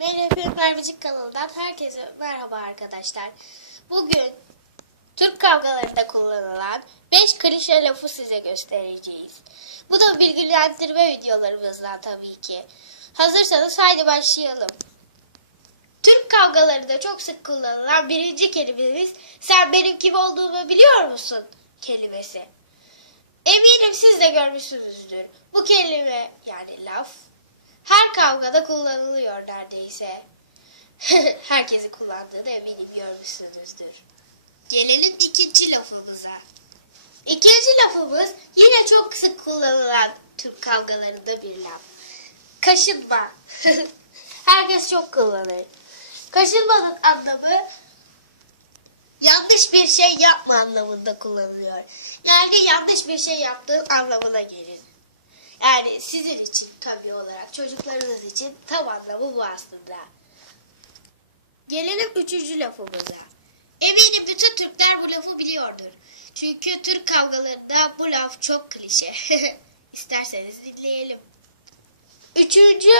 MLP Mermicik kanalından herkese merhaba arkadaşlar. Bugün Türk kavgalarında kullanılan 5 klişe lafı size göstereceğiz. Bu da bilgilendirme videolarımızdan tabii ki. Hazırsanız haydi başlayalım. Türk kavgalarında çok sık kullanılan birinci kelimemiz sen benim kim olduğumu biliyor musun kelimesi. Eminim siz de görmüşsünüzdür. Bu kelime yani laf her kavgada kullanılıyor neredeyse. Herkesi kullandığını eminim görmüşsünüzdür. Gelelim ikinci lafımıza. İkinci lafımız yine çok sık kullanılan Türk kavgalarında bir laf. Kaşınma. Herkes çok kullanır. Kaşınmanın anlamı yanlış bir şey yapma anlamında kullanılıyor. Yani yanlış bir şey yaptığın anlamına gelir. Yani sizin için tabii olarak çocuklarınız için tam anlamı bu aslında. Gelelim üçüncü lafımıza. Eminim bütün Türkler bu lafı biliyordur. Çünkü Türk kavgalarında bu laf çok klişe. İsterseniz dinleyelim. Üçüncü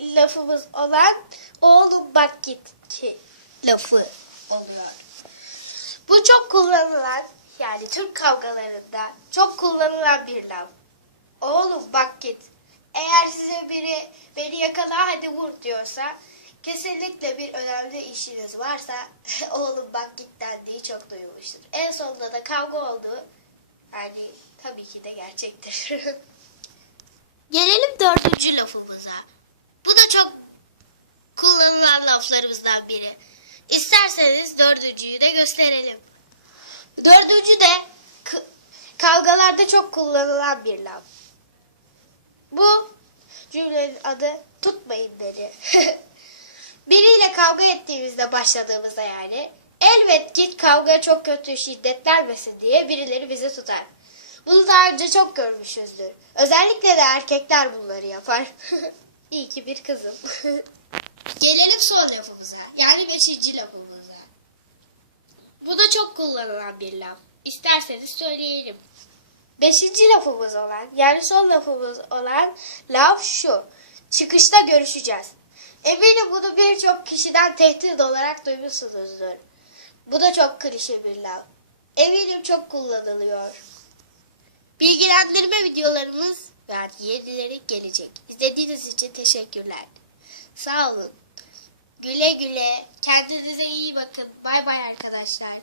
lafımız olan oğlum bak git ki lafı oluyor. Bu çok kullanılan yani Türk kavgalarında çok kullanılan bir laf. Oğlum bak git. Eğer size biri beni yakala hadi vur diyorsa kesinlikle bir önemli işiniz varsa oğlum bak git dendiği çok duymuştur. En sonunda da kavga oldu. Yani tabii ki de gerçektir. Gelelim dördüncü lafımıza. Bu da çok kullanılan laflarımızdan biri. İsterseniz dördüncüyü de gösterelim. Dördüncü de kavgalarda çok kullanılan bir laf. Bu cümlenin adı tutmayın beni. Biriyle kavga ettiğimizde başladığımızda yani elbet git kavga çok kötü şiddetlenmesin diye birileri bizi tutar. Bunu daha önce çok görmüşüzdür. Özellikle de erkekler bunları yapar. İyi ki bir kızım. Gelelim son lafımıza. Yani beşinci lafımıza. Bu da çok kullanılan bir laf. İsterseniz söyleyelim. Beşinci lafımız olan yani son lafımız olan laf şu. Çıkışta görüşeceğiz. Eminim bunu birçok kişiden tehdit olarak duymuşsunuzdur. Bu da çok klişe bir laf. Eminim çok kullanılıyor. Bilgilendirme videolarımız ve yenileri gelecek. İzlediğiniz için teşekkürler. Sağ olun. Güle güle. Kendinize iyi bakın. Bay bay arkadaşlar.